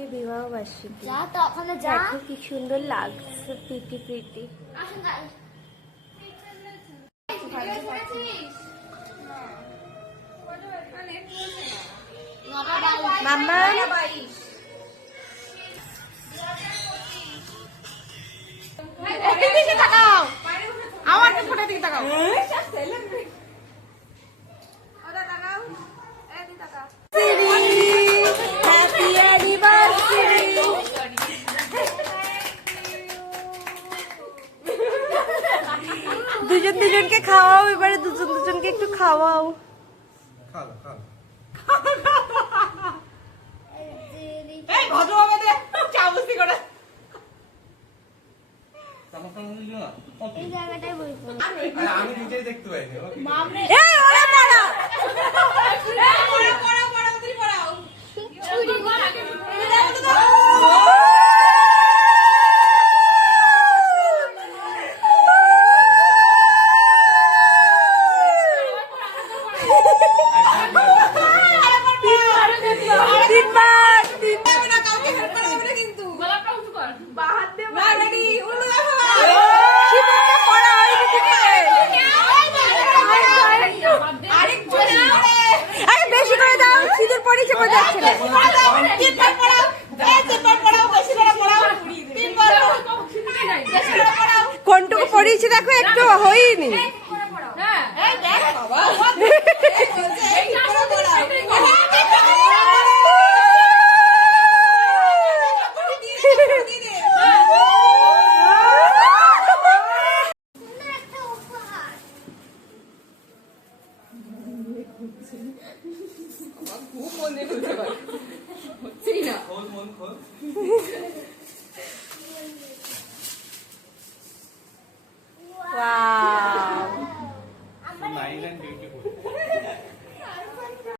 আজকে বিবাহ বার্ষিকী। যা তো ওখানে যা, দেখো কি সুন্দর লাগছে, প্রীতি প্রীতি। আসুন যাই। মাম্মা এদিকে তাকাও, আমার ফোনের দিকে তাকাও। Happy anniversary. দুজন দুজনকে খাওয়াও, এবারে দুজন দুজনকে একটু খাওয়াও। এই ভদ্রভাবে দে, চাবুসি করে। এই জায়গাটাই বলবো। আমি নিজেই দেখতে পাইনি। এই ওরা দাঁড়া। তিনবার শিবকে পড়া হয়নি দিকে। আরে বেশি করে দাও, সিঁদুর পড়েছে বোঝা যাচ্ছে না। কোনটুকু পড়িয়েছে দেখো, একটু হয়নি। খোল মন খোল। Wow, nice and beautiful.